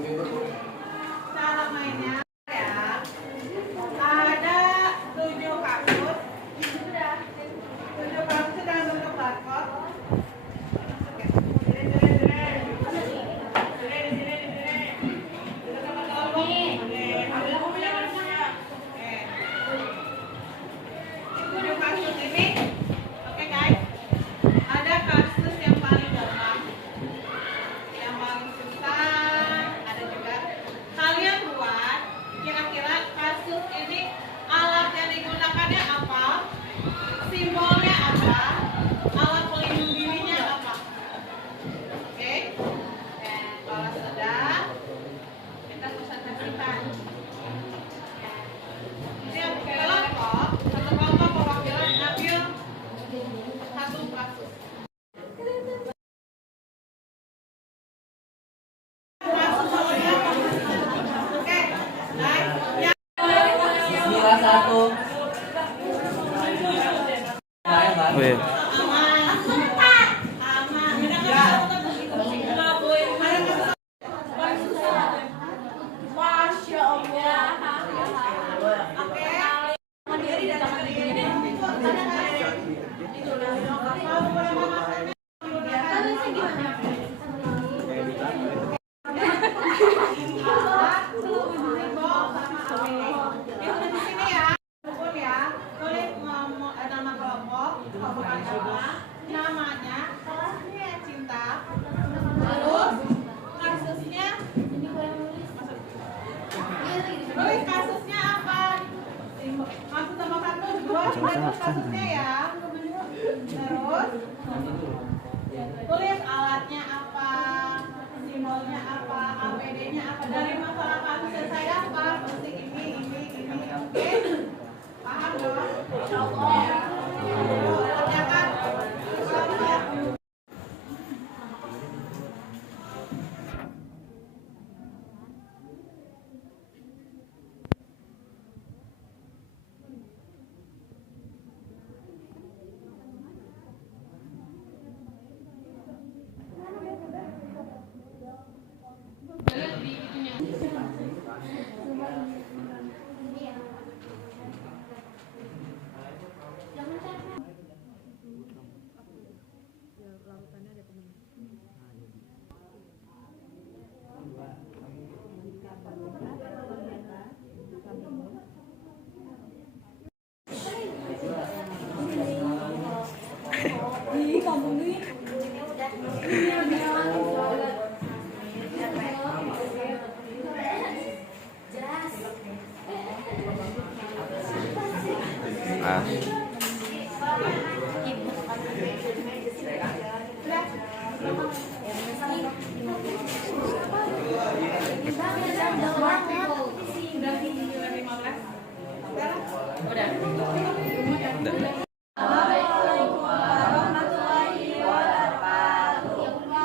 Cara mainnya ya, ada 7 kasus. 7 kasus dalam bentuk barcode. Simbolnya apa? Alat pelindung dirinya apa? Oke? Kalau sudah, kita konsentrasikan. Setiap kelompok, satu kelompok perwakilan ambil satu kasus. Oke, baik. Sila satu. Oh iya. Namanya kelasnya cinta, terus kasusnya apa? Kasus nomor 1, 2, 3 kasusnya ya. Terus tulis alatnya apa, simbolnya apa, APD-nya apa, dari masalah kasus saya apa, penting ini, oke? Paham dong? Insyaallah. Kerjakan.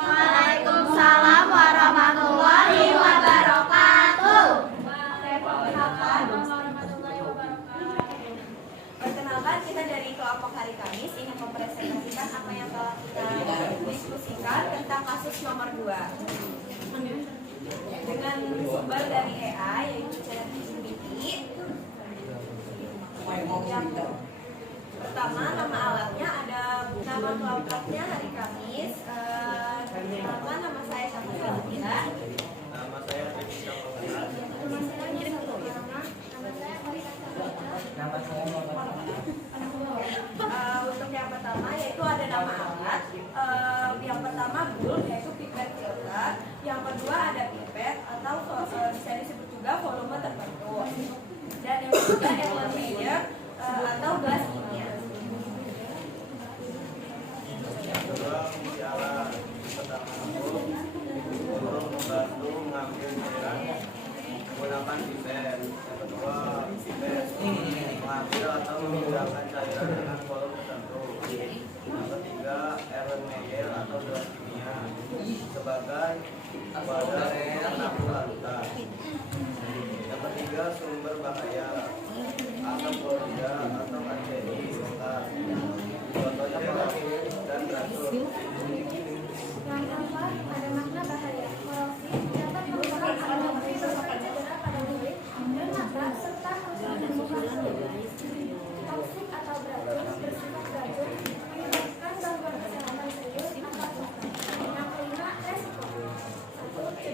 Waalaikumsalam warahmatullahi wabarakatuh. Perkenalkan, kita dari kelompok hari Kamis ingin mempresentasikan apa yang telah kita diskusikan tentang kasus nomor 2 dengan sumber dari AI yaitu ChatGPT. Yang pertama, nama alatnya ada, nama kelompoknya hari Kamis. Nama saya Syafira. Nama saya Rizky. Untuk yang pertama yaitu ada nama alat. Yang pertama BUL yaitu pipet filter. Yang kedua ada pipet atau bisa disebut juga volume tertentu. Dan yang ketiga Erlen Meyer atau gelas kimia. Yang kedua alat pertama untuk membantu mengambil cairan menggunakan pipet. Yang kedua pipet mengambil atau memindahkan cairan dengan volume tertentu. Yang ketiga Erlen Meyer atau gelas kimia sebagai wadah penampung larutan. Yang ketiga sumber bahaya asam klorida atau arsenic serta contohnya parafin dan racun. Yang keempat ada makna bahaya. Korosif dapat merupakan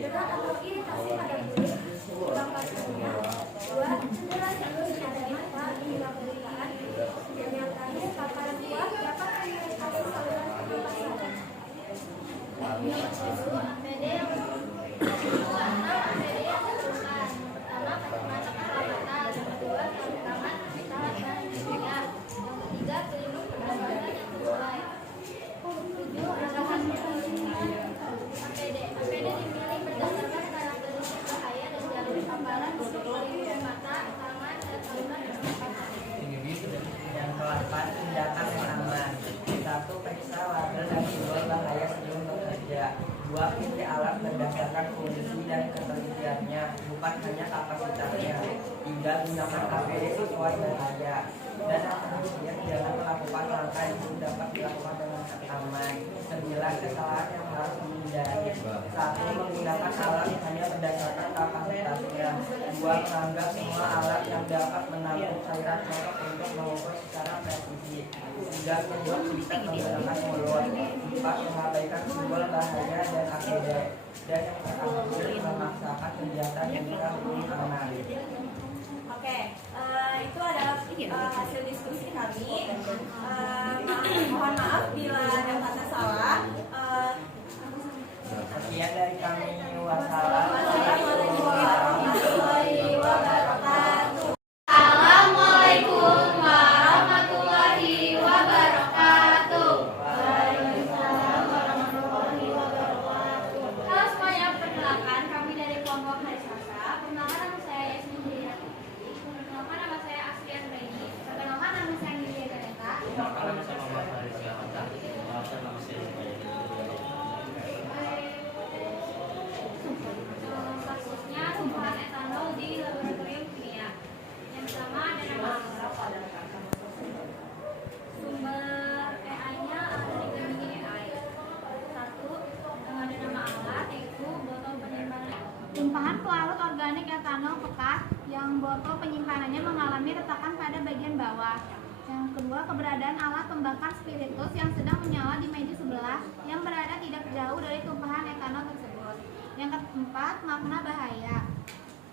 cedera atau iritasi pada kulit, kurang pastinya. 2. Cedera serius pada mata, hilang penderaan. Dan yang terakhir, paparan kuat dapat mengiritasi saluran pernapasan. APD yang warna APD yang ditentukan. Pertama, kacamata keselamatan. Yang kedua, sarung tangan, alat bahan kimia. Yang ketiga, pelindung pernapasan yang sesuai. 7. Arahan perlindungan APD. APD dipilih berdasarkan karakteristik bahaya dan jalur paparan untuk pelindung mata, tangan, dan saluran pernapasan. Yang ke-8, tindakan yang aman. 1. Periksa label dan simbol bahaya sebelum bekerja. 2. Pilih alat berdasarkan fungsi dan ketelitiannya, bukan hanya kapasitasnya. 3. Gunakan APD sesuai bahaya. Dan yang terakhir, jangan melakukan langkah yang dapat dilakukan dengan aman. 9. Kesalahan yang harus dihindari. 1. Menggunakan alat hanya berdasarkan kapasitasnya. 2. Menganggap semua alat yang dapat menampung cairan cocok untuk mengukur secara presisi. 3. Membuat sistem menggunakan mulut. 4. Mengabaikan simbol bahaya dan APD. Dan yang terakhir, memaksakan kegiatan jika belum aman. Oke, itu adalah hasil diskusi kami. Mohon maaf bila ada kata salah. Sekian dari kami. Wassalam. Wassalamualaikum warahmatullahi wabarakatuh. Assalamualaikum warahmatullahi wabarakatuh. Halo semuanya, perkenalkan kami dari kelompok Hari Selasa. Perkenalkan nama saya Yasmin Jaya. Perkenalkan nama saya Asrian Reni. Perkenalkan nama saya Nidia Janeta. Perkenalkan nama saya Muhammad Faris Yahya. Perkenalkan nama saya Kasusnya tumpahan etanol di laboratorium kimia. Yang pertama ada nama sumber AI-nya ada di Gemini AI. 1. Ada nama alat yaitu botol penyimpanan. Tumpahan pelarut organik etanol pekat yang botol penyimpanannya mengalami retakan pada bagian bawah. Yang kedua, keberadaan alat pembakar spiritus yang sedang menyala di meja sebelah yang berada tidak jauh dari tumpahan etanol tersebut. Yang keempat, makna bahaya.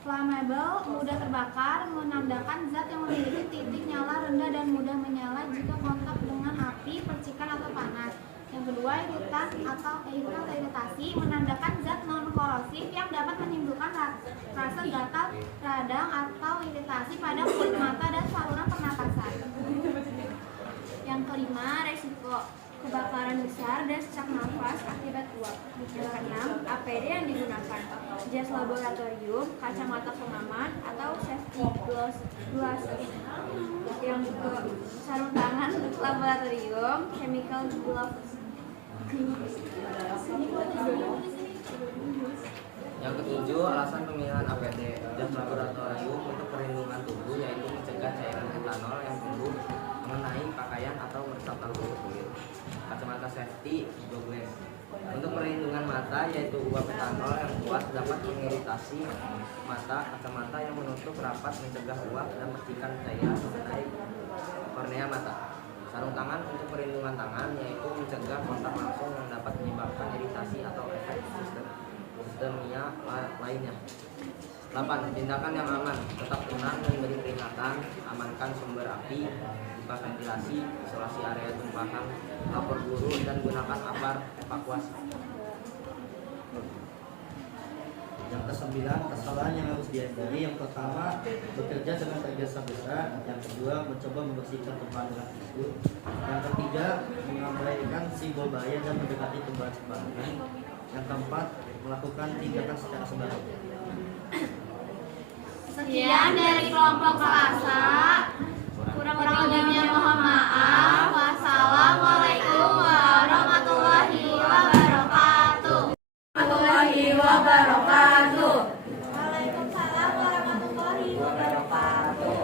Flammable, mudah terbakar, menandakan zat yang memiliki titik nyala rendah dan mudah menyala jika kontak dengan api, percikan atau panas. Yang kedua, iritan atau iritasi, menandakan zat non-korosif yang dapat menimbulkan rasa gatal, radang atau iritasi pada kulit mata dan saluran pernapasan. Yang kelima, resiko kebakaran besar dan sesak nafas akibat uap. Yang keenam, APD yang digunakan, jas laboratorium, kacamata pengaman atau safety gloves. Yang ke sarung tangan laboratorium, chemical gloves. Yang ketujuh, alasan pemilihan APD. Jas laboratorium untuk perlindungan tubuh yaitu mencegah cairan etanol yang tumbuh mengenai pakaian atau meresap langsung ke kulit. Kacamata safety goggles untuk perlindungan mata yaitu uap etanol yang kuat dapat mengiritasi mata. Kacamata yang menutup rapat mencegah uap dan percikan cairan mengenai kornea mata. Sarung tangan untuk perlindungan tangan yaitu mencegah kontak langsung yang dapat menyebabkan iritasi atau efek sistemia lainnya. 8. Tindakan yang aman, tetap tenang dan beri peringatan, amankan sumber api, buka ventilasi, isolasi area tumpahan, lapor guru dan gunakan apar evakuasi. Yang ke-9, kesalahan yang harus dihindari. Yang pertama, bekerja dengan tergesa-gesa. Yang kedua, mencoba membersihkan tumpahan dengan tisu. Yang ketiga, mengabaikan simbol bahaya dan mendekati tumpahan sembarangan. Yang keempat, melakukan tindakan secara sembarangan. Sekian dari kelompok Selasa. Kurang lebihnya mohon maaf. Wassalamualaikum warahmatullahi wabarakatuh. Waalaikumsalam warahmatullahi wabarakatuh.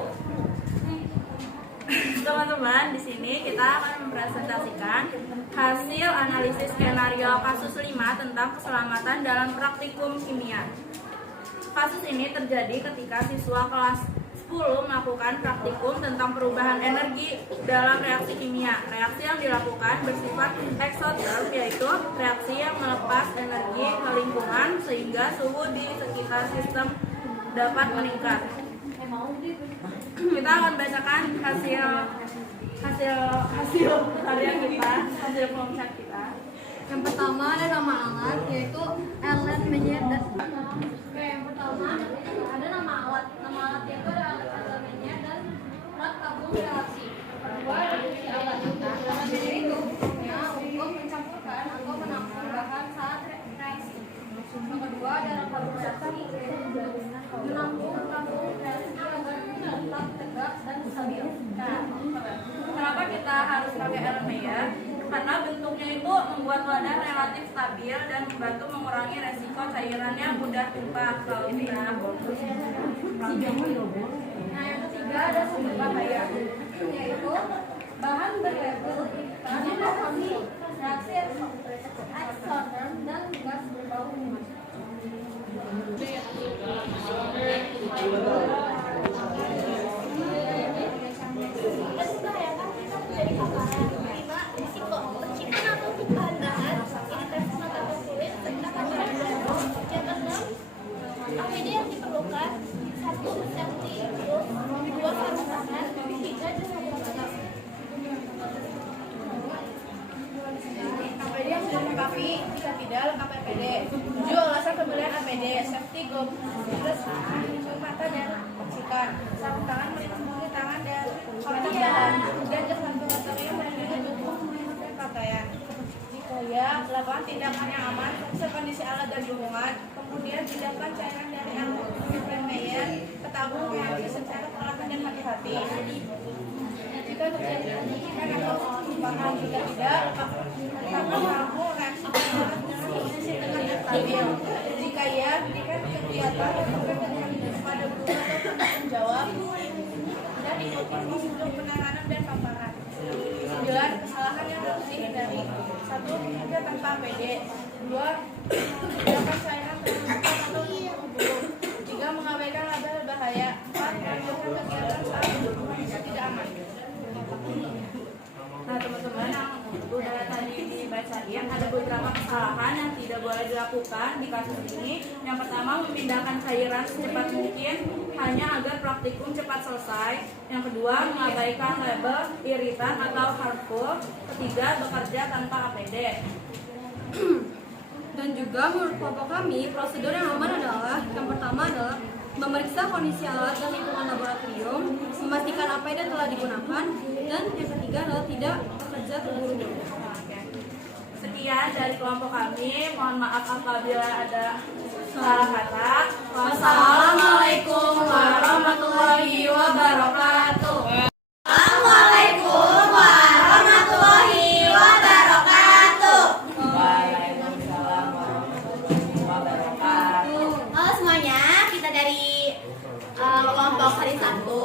Teman-teman, di sini kita akan mempresentasikan hasil analisis skenario kasus 5 tentang keselamatan dalam praktikum kimia. Kasus ini terjadi ketika siswa kelas 10 melakukan praktikum tentang perubahan energi dalam reaksi kimia. Reaksi yang dilakukan bersifat eksoterm, yaitu reaksi yang melepas energi ke lingkungan sehingga suhu di sekitar sistem dapat meningkat. Kita akan bacakan hasil karya kita, hasil kelompok kita. Yang pertama ada nama alat yaitu alat menyedot. Oke, yang pertama ada nama alat. Nama alat itu ada alat menyedot dan alat tabung reaksi. Kedua ada fungsi alat. Alat menyedot itu fungsinya untuk mencampurkan atau menampung bahan saat reaksi. Yang kedua ada alat tabung reaksi menampung tabung reaksi agar tetap tegak dan stabil. Nah, kenapa kita harus pakai alat Mayer? Karena bentuknya itu membuat wadah relatif stabil dan membantu mengurangi resiko cairannya mudah tumpah ke laut ya. Nah, yang ketiga ada sumber bahaya, yaitu bahan berlabel reaksi eksoterm dan gas berbau minyak. APD yang diperlukan 1 safety glove, 2 sarung tangan, 3 jas sanitizer. APD yang sudah dilengkapi jika tidak lengkap APD. 7 alasan pembelian APD, safety glove, plus pelindung mata dan oksigen, sarung tangan melindungi tangan dan badan, dan jas laboratorium melindungi tubuh dan pakaian. Jika ya, lakukan tindakan yang aman sekondisi alat dan lingkungan. Kemudian pindahkan cairan dari alat Mayer ke tabung reaksi secara perlahan dan hati-hati. Jika terjadi penyimpanan atau tumpahan, jika tidak, maka tabung reaksi alat dalam posisi tegak dan stabil. Jika ya, berikan kegiatan pada guru atau penanggung jawab dan ikuti prosedur penanganan dan paparan. 9. Kesalahan yang harus dihindari. 1. Bekerja tanpa APD. 2. Menggunakan cairan terbuka atau belum. 3. Mengabaikan label bahaya. 4. Melakukan kegiatan saat kondisi tidak aman. Nah, teman-teman yang udah tadi dibacain, ada beberapa kesalahan yang tidak boleh dilakukan di kasus ini. Yang pertama, memindahkan cairan secepat mungkin hanya agar praktikum cepat selesai. Yang kedua, mengabaikan label iritan atau harmful. Ketiga, bekerja tanpa APD. Dan juga menurut kelompok kami, prosedur yang aman adalah yang pertama adalah memeriksa kondisi alat dan lingkungan laboratorium, memastikan APD telah digunakan, dan yang ketiga adalah tidak bekerja terburu-buru. Sekian dari kelompok kami. Mohon maaf apabila ada salah kata. Wassalamualaikum warahmatullahi wabarakatuh. Assalamualaikum warahmatullahi wabarakatuh. Waalaikumsalam warahmatullahi wabarakatuh. Halo semuanya, kita dari kelompok hari Sabtu.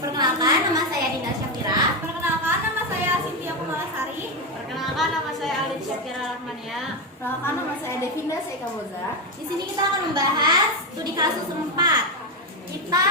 Perkenalkan, nama saya Dinda Syafira. Perkenalkan, nama saya Cynthia Kumalasari. Perkenalkan, nama saya Alin Syakira Rahmania. Perkenalkan, nama saya Devinda Seikaboza. Di sini kita akan membahas studi kasus 4. Kita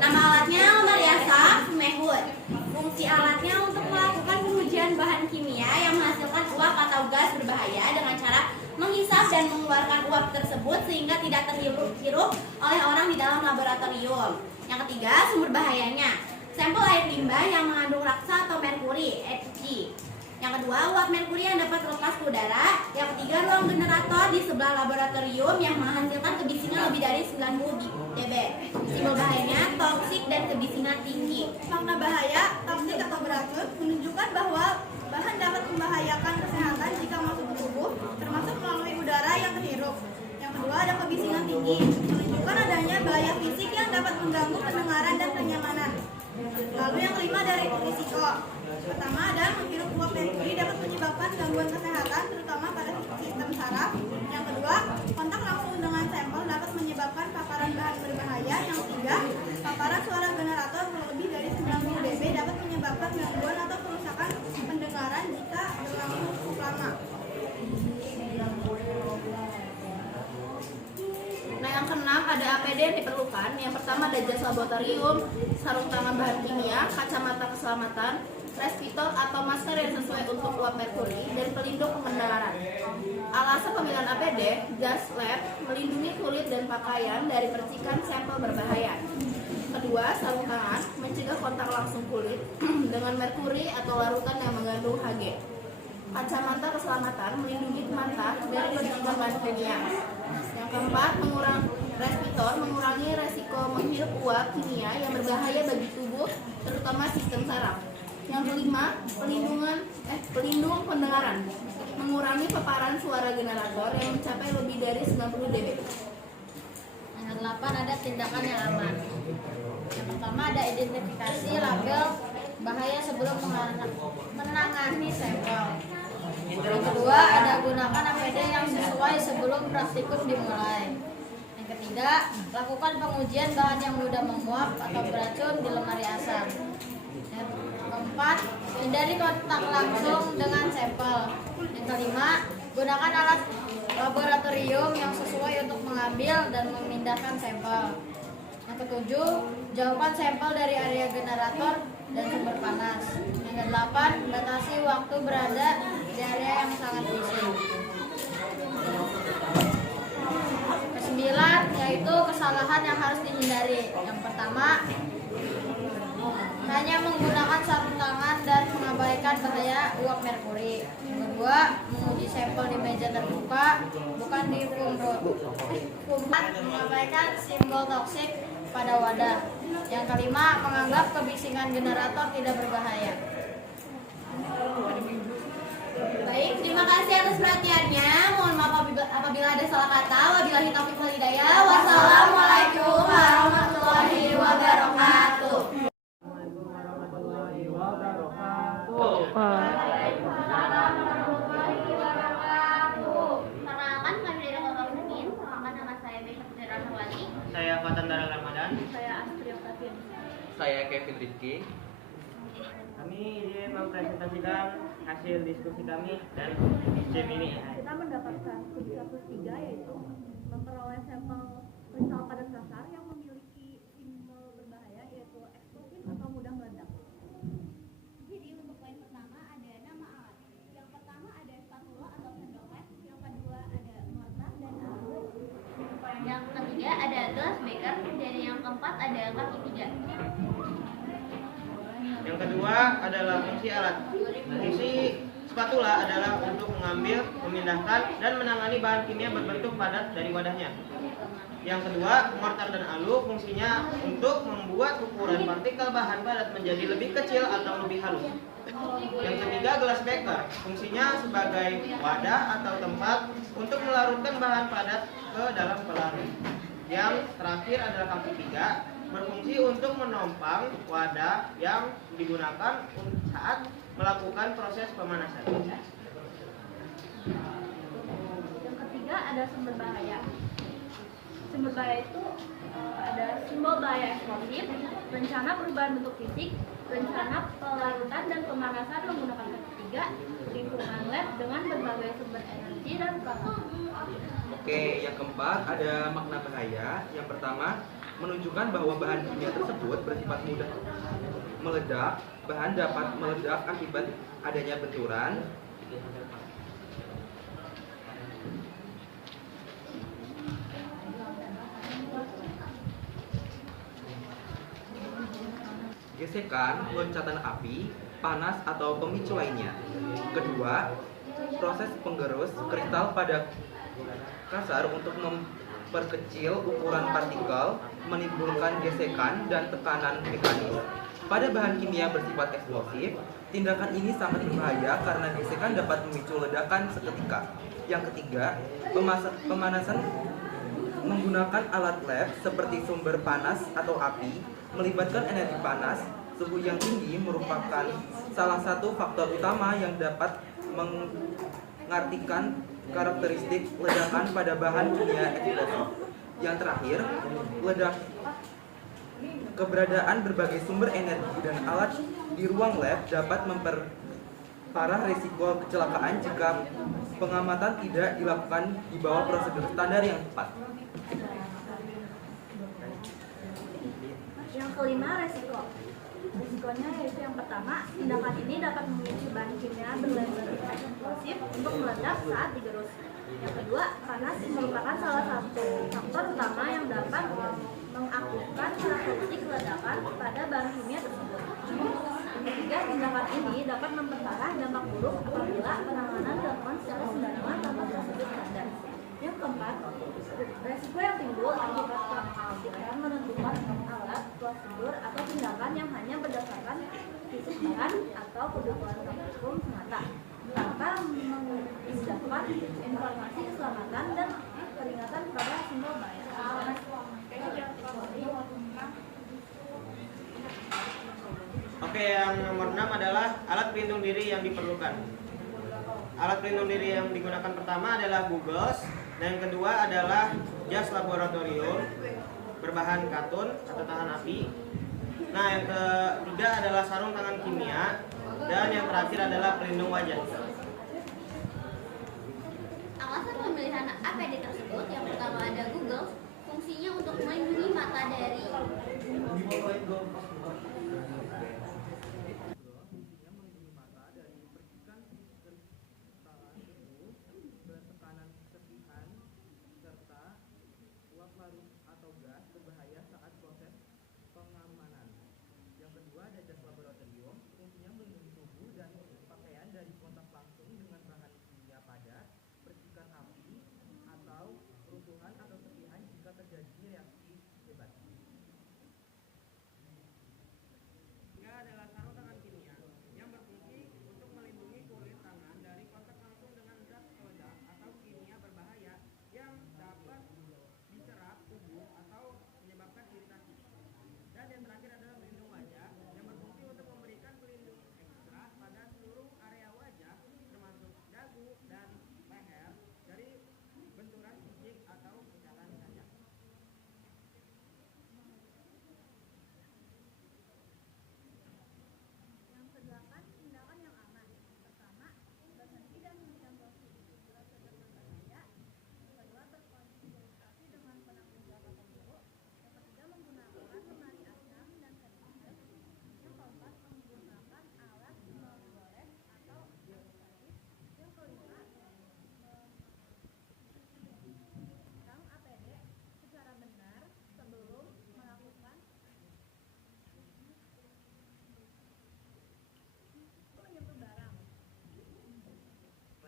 nama alatnya Mariasa Mehut. Fungsi alatnya untuk melakukan pengujian bahan kimia yang menghasilkan uap atau gas berbahaya dengan cara menghisap dan mengeluarkan uap tersebut sehingga tidak terhirup oleh orang di dalam laboratorium. Yang ketiga, sumber bahayanya. Sampel air limbah yang mengandung raksa atau merkuri, Hg. Yang kedua, uap merkuri yang dapat terlepas ke udara. Yang ketiga, ruang generator di sebelah laboratorium yang menghasilkan kebisingan lebih dari 90 dB. Simbol bahayanya, toksik dan kebisingan tinggi. Makna bahaya, toksik atau beracun, menunjukkan bahwa bahan dapat membahayakan kesehatan jika masuk ke tubuh, termasuk melalui udara yang terhirup. Yang kedua, ada kebisingan tinggi, menunjukkan adanya bahaya fisik yang dapat mengganggu pendengaran dan kenyamanan. Lalu yang kelima, dari risiko. Pertama, ada menghirup uap merkuri dapat menyebabkan gangguan kesehatan, terutama pada sistem saraf. Yang kedua, kontak langsung dengan sampel dapat menyebabkan paparan bahan berbahaya. Yang ketiga, paparan suara generator lebih dari 90 dB dapat menyebabkan gangguan atau kerusakan pendengaran jika berlangsung cukup lama. ada APD yang diperlukan. Yang pertama ada jas laboratorium, sarung tangan bahan kimia, kacamata keselamatan, respirator atau masker yang sesuai untuk uap merkuri, dan pelindung pengendara. Alasan pemilihan APD, jas lab melindungi kulit dan pakaian dari percikan sampel berbahaya. Kedua, sarung tangan mencegah kontak langsung kulit dengan merkuri atau larutan yang mengandung Hg. Kacamata keselamatan melindungi mata dari percikan bahan kimia. Yang keempat, respirator mengurangi resiko menghirup uap kimia yang berbahaya bagi tubuh, terutama sistem saraf. Yang kelima, pelindung pendengaran, mengurangi paparan suara generator yang mencapai lebih dari 90 dB. Yang kedelapan ada tindakan yang aman. Yang pertama ada identifikasi label bahaya sebelum menangani sampel. Yang kedua ada gunakan APD yang sesuai sebelum praktikum dimulai. Yang ketiga, lakukan pengujian bahan yang mudah menguap atau beracun di lemari asam. Yang keempat, hindari kontak langsung dengan sampel. Yang kelima, gunakan alat laboratorium yang sesuai untuk mengambil dan memindahkan sampel. Yang ketujuh, jauhkan sampel dari area generator dan sumber panas. Yang kedelapan, batasi waktu berada di area yang sangat bising. Kesembilan, yaitu kesalahan yang harus dihindari. Yang pertama, hanya menggunakan sarung tangan dan mengabaikan bahaya uap merkuri. Yang kedua, menguji sampel di meja terbuka, bukan di foam road. Keempat, mengabaikan simbol toksik pada wadah. Yang kelima, menganggap kebisingan generator tidak berbahaya. Baik, terima kasih atas perhatiannya. Mohon maaf apabila ada salah kata. Wabillahi taufiq wal hidayah. Wassalamualaikum warahmatullahi wabarakatuh. Perkenalkan, kami dari Kota Muslimin. Perkenalkan, nama saya Besok Putri Rahmawati. Saya Fatan Dara Ramadan. Saya Astri Octavian. Saya Kevin Rizky. Kami ingin mempresentasikan hasil diskusi kami dan SIM ini. Kita mendapatkan studi kasus 3, yaitu memperoleh sampel kristal padat kasar yang memiliki simbol berbahaya, yaitu eksplosif atau mudah meledak. Jadi untuk poin pertama ada nama alat. Yang pertama ada spatula atau sendok es. Yang kedua ada mortar dan alu. Yang ketiga ada gelas beker. Dan yang keempat ada kaki 3. Yang kedua adalah fungsi alat. Fungsi spatula adalah untuk mengambil, memindahkan, dan menangani bahan kimia berbentuk padat dari wadahnya. Yang kedua, mortar dan alu fungsinya untuk membuat ukuran partikel bahan padat menjadi lebih kecil atau lebih halus. Yang ketiga, gelas beker fungsinya sebagai wadah atau tempat untuk melarutkan bahan padat ke dalam pelarut. Yang terakhir adalah kaki 3, berfungsi untuk menompang wadah yang digunakan saat melakukan proses pemanasan. Yang ketiga ada sumber bahaya. Sumber bahaya itu ada simbol bahaya eksplosif, rencana perubahan bentuk fisik, rencana pelarutan dan pemanasan menggunakan kaki 3, lingkungan lab dengan berbagai sumber energi dan peralatan. Oke, yang keempat ada makna bahaya. Yang pertama, menunjukkan bahwa bahan kimia tersebut bersifat mudah meledak. Bahan dapat meledak akibat adanya benturan, gesekan, loncatan api, panas atau pemicu lainnya. Kedua, proses penggerus kristal pada kasar untuk memperkecil ukuran partikel, menimbulkan gesekan dan tekanan mekanis. Pada bahan kimia bersifat eksplosif, tindakan ini sangat berbahaya karena gesekan dapat memicu ledakan seketika. Yang ketiga, pemanasan menggunakan alat lab seperti sumber panas atau api, melibatkan energi panas. Suhu yang tinggi merupakan salah satu faktor utama yang dapat mengartikan karakteristik ledakan pada bahan kimia eksplosif. Yang terakhir, keberadaan berbagai sumber energi dan alat di ruang lab dapat memperparah risiko kecelakaan jika pengamatan tidak dilakukan di bawah prosedur standar yang tepat. kelima, resiko. Risikonya yaitu yang pertama, tindakan ini dapat memicu bahan kimia berlaser eksplosif untuk meledak saat digerus. Yang kedua, panas merupakan salah satu faktor utama yang dapat mengaktifkan prasetik ledakan pada bahan kimia tersebut. Yang ketiga, tindakan ini dapat memperparah dampak buruk apabila penanganan dilakukan secara sembarangan tanpa prosedur standar. Yang keempat, resiko yang timbul akibat kekhawatiran menentukan alat, prosedur, atau tindakan yang hanya berdasarkan fisik bahan atau kebutuhan praktikum semata, tanpa mengindahkan informasi keselamatan dan peringatan pada simbol bahaya. Oke, yang nomor 6 adalah alat pelindung diri yang diperlukan. Alat pelindung diri yang digunakan pertama adalah goggles, dan yang kedua adalah jas laboratorium berbahan katun atau tahan api. Nah, yang ketiga adalah sarung tangan kimia, dan yang terakhir adalah pelindung wajah. Alasan pemilihan APD tersebut, yang pertama ada Google, fungsinya untuk melindungi mata dari bertekanan serpihan serta uap larut atau gas berbahaya saat proses pengamanan. Yang kedua ada jas laboratorium, fungsinya melindungi tubuh dan pakaian dari kontak langsung dengan bahan kimia padat, percikan api atau runtuhan atau serpihan jika terjadi reaksi hebat. Tiga adalah sarung tangan kimia yang berfungsi untuk melindungi kulit tangan dari kontak langsung dengan zat peledak atau kimia berbahaya yang dapat diserap tubuh atau menyebabkan iritasi. Dan yang terakhir adalah pelindung wajah yang berfungsi untuk memberikan pelindung ekstra pada seluruh area wajah termasuk dagu dan leher dari benturan fisik atau pecahan kaca. Yang kedelapan, tindakan yang aman. Pertama, berhenti dan mencampur prosedur berbahaya. Yang kedua, berkonsultasi dengan penanggung jawab tertentu. Yang ketiga, menggunakan lemari asam dan sanitizer. Yang keempat, menggunakan alat menggores atau antiseptik. Yang kelima, memasang APD secara benar sebelum melakukan menyentuh barang.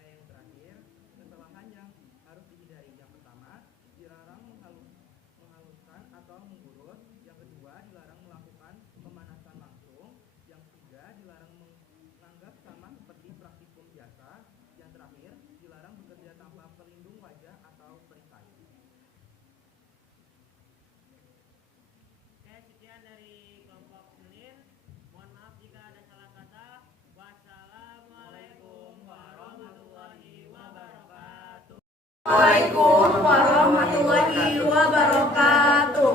Yang terakhir, kesalahan yang harus dihindari. Yang pertama, dilarang menghaluskan atau menggurus. Yang kedua, dilarang melakukan pemanasan langsung. Yang ketiga, dilarang menganggap sama seperti praktikum biasa. Yang terakhir, dilarang bekerja tanpa pelindung wajah atau perisai. Oke, sekian dari kelompok Selin. Mohon maaf jika ada salah kata. Wassalamualaikum warahmatullahi wabarakatuh. Waalaikumsalam warahmatullahi wabarakatuh.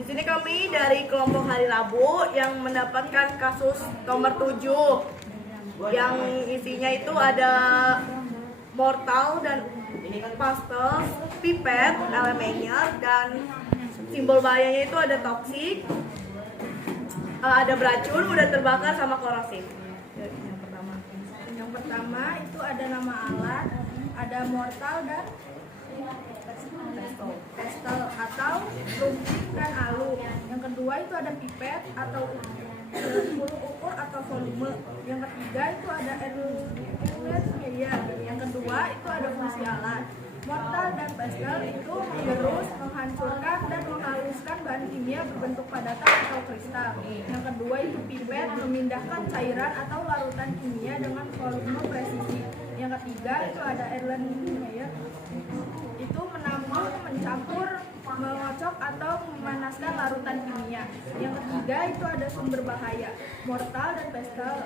Di sini kami dari kelompok Hari Rabu yang mendapatkan kasus nomor 7 yang isinya itu ada mortal dan pastel, pipet, elemennya, dan simbol bahayanya itu ada toksik, ada beracun, mudah terbakar, sama korosif. Yang pertama itu ada nama alat, ada mortal dan pestel atau lumpik dan alu. Yang kedua itu ada pipet atau ukur atau volume. Yang ketiga itu ada Erlenmeyer. Yang kedua itu ada fungsi alat. Mortal dan pestel itu mengerus, menghancurkan dan menghaluskan bahan kimia berbentuk padatan atau kristal. Yang kedua itu pipet, memindahkan cairan atau larutan kimia dengan volume presisi. Yang ketiga itu ada Erlenmeyer, itu menampung, mencampur, mengocok atau memanaskan larutan kimia. Yang ketiga itu ada sumber bahaya. Mortal dan pestel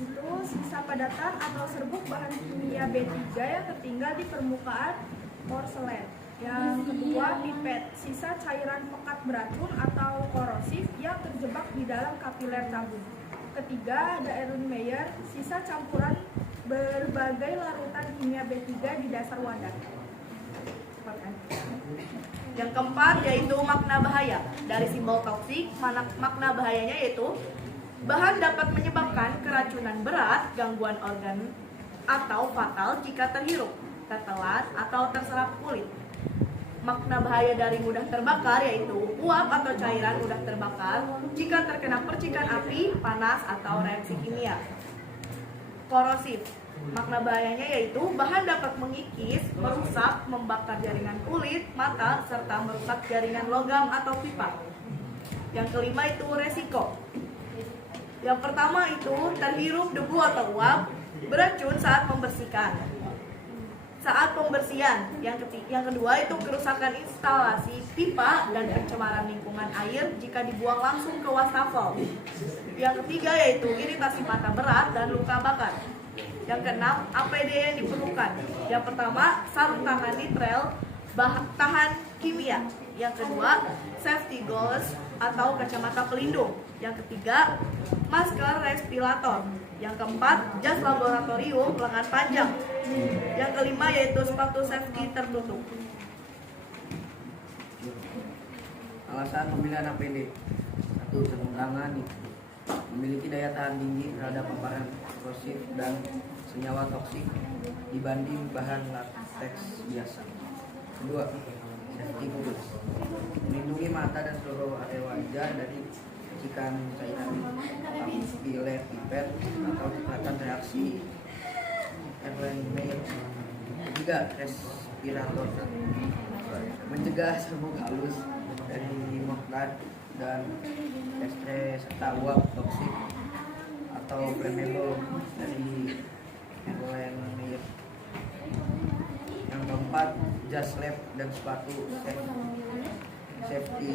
itu sisa padatan atau serbuk bahan kimia B3 yang tertinggal di permukaan porselen. Yang kedua pipet, sisa cairan pekat beracun atau korosif yang terjebak di dalam kapiler tabung. Ketiga ada Erlenmeyer, sisa campuran berbagai larutan kimia B3 di dasar wadah. Seperti Yang keempat yaitu makna bahaya. Dari simbol toksik, makna bahayanya yaitu bahan dapat menyebabkan keracunan berat, gangguan organ, atau fatal jika terhirup, tertelan, atau terserap kulit. Makna bahaya dari mudah terbakar yaitu uap atau cairan mudah terbakar jika terkena percikan api, panas, atau reaksi kimia. Korosif. Makna bahayanya yaitu bahan dapat mengikis, merusak, membakar jaringan kulit, mata, serta merusak jaringan logam atau pipa. Yang kelima itu resiko. Yang pertama itu terhirup debu atau uap, beracun saat membersihkan. Saat pembersihan. Yang kedua itu kerusakan instalasi pipa dan pencemaran lingkungan air jika dibuang langsung ke wastafel. Yang ketiga yaitu iritasi mata berat dan luka bakar. Yang keenam, APD yang diperlukan. Yang pertama, sarung tangan nitrile tahan kimia. Yang kedua, safety goggles atau kacamata pelindung. Yang ketiga, masker respirator. Yang keempat, jas laboratorium lengan panjang. Yang kelima yaitu sepatu safety tertutup. Alasan pemilihan APD. 1. Sarung tangan memiliki daya tahan tinggi terhadap paparan korosif dan senyawa toksik dibanding bahan latex biasa. 2. Safety goggles melindungi mata dan seluruh area wajah dari percikan cairan pilet, pipet, atau kekuatan reaksi Erlenmeyer. 3. Respirator mencegah serbuk halus dari moklat dan estre serta uap toksik atau flammable dari Erlenmeyer. Yang keempat, jas lab dan sepatu safety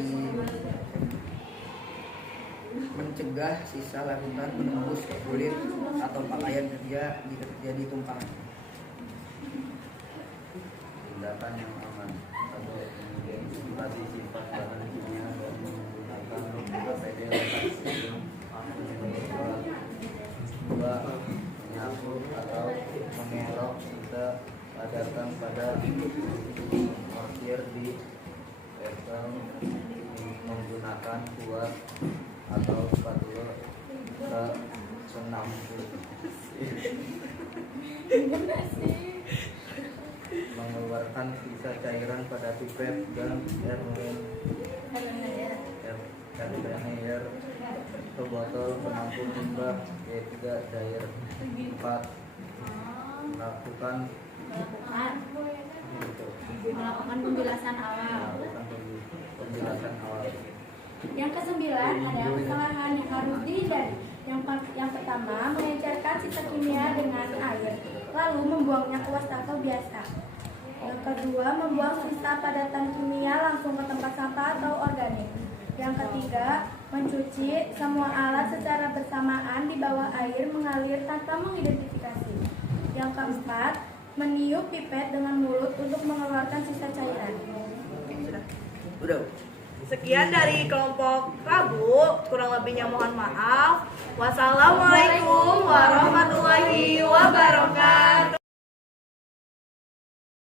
mencegah sisa larutan menembus ke kulit atau pakaian kerja jika terjadi tumpahan. Tindakan yang aman. 1. Identifikasi sifat bahan kimia dan menggunakan APD lepas sebelum menyebar. 2. Menyapu atau mengerok serta padatkan pada mortir di level menggunakan kuas atau spatula ke penampung. Mengeluarkan sisa cairan pada pipet dan Erlenmeyer atau botol penampung limbah. 3. Dryer. 4. Melakukan pembilasan awal. Yang kesembilan ada kesalahan yang harus dihindari. Yang pertama, mengecerkan sisa kimia dengan air, lalu membuangnya ke wastafel biasa. Yang kedua, membuang sisa padatan kimia langsung ke tempat sampah atau organik. Yang ketiga, mencuci semua alat secara bersamaan di bawah air mengalir tanpa mengidentifikasi. Yang keempat, meniup pipet dengan mulut untuk mengeluarkan sisa cairan. Udah. Sekian dari kelompok Rabu, kurang lebihnya mohon maaf. Wassalamualaikum warahmatullahi wabarakatuh.